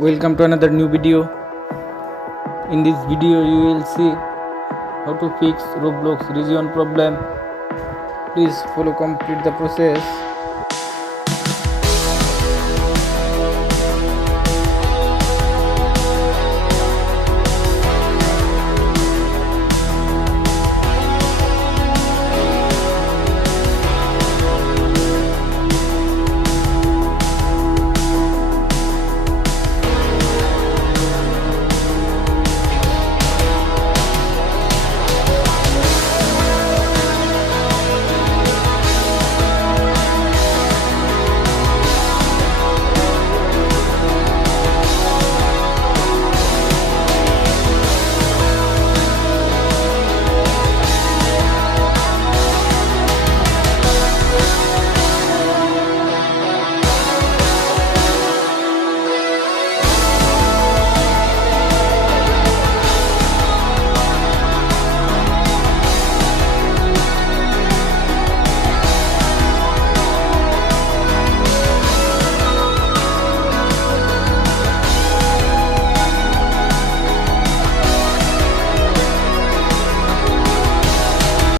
Welcome to another new video. In this video you will see how to fix Roblox region problem. Please follow complete the process.